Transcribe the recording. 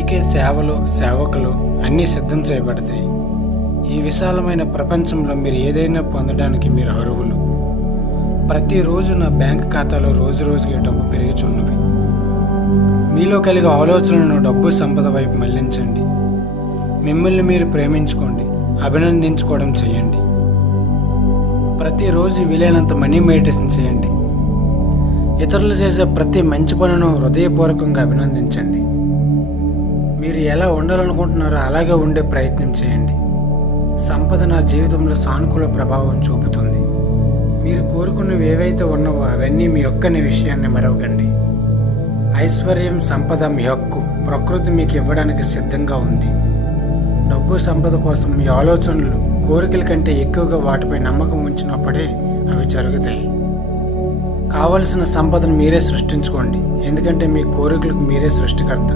మీకే సేవలు సేవకులు అన్నీ సిద్ధం చేయబడతాయి. ఈ విశాలమైన ప్రపంచంలో మీరు ఏదైనా పొందడానికి మీరు అర్హులు. ప్రతిరోజు నా బ్యాంక్ ఖాతాలో రోజు రోజుకి డబ్బు పెరుగుచున్నవి. మీలో కలిగే ఆలోచనలను డబ్బు సంపద వైపు మళ్లించండి. మిమ్మల్ని మీరు ప్రేమించుకోండి, అభినందించుకోవడం చేయండి. ప్రతిరోజు వీలైనంత మనీ మెడిటేషన్ చేయండి. ఇతరులు చేసే ప్రతి మంచి పనును హృదయపూర్వకంగా అభినందించండి. మీరు ఎలా ఉండాలనుకుంటున్నారో అలాగే ఉండే ప్రయత్నం చేయండి. సంపద నా జీవితంలో సానుకూల ప్రభావం చూపుతుంది. మీరు కోరుకున్నవి ఏవైతే ఉన్నావో అవన్నీ మీ యొక్కని విషయాన్ని మరవకండి. ఐశ్వర్యం సంపద మీ హక్కు. ప్రకృతి మీకు ఇవ్వడానికి సిద్ధంగా ఉంది. డబ్బు సంపద కోసం మీ ఆలోచనలు కోరికల కంటే ఎక్కువగా వాటిపై నమ్మకం ఉంచినప్పుడే అవి జరుగుతాయి. కావలసిన సంపదను మీరే సృష్టించుకోండి, ఎందుకంటే మీ కోరికలకు మీరే సృష్టికర్త.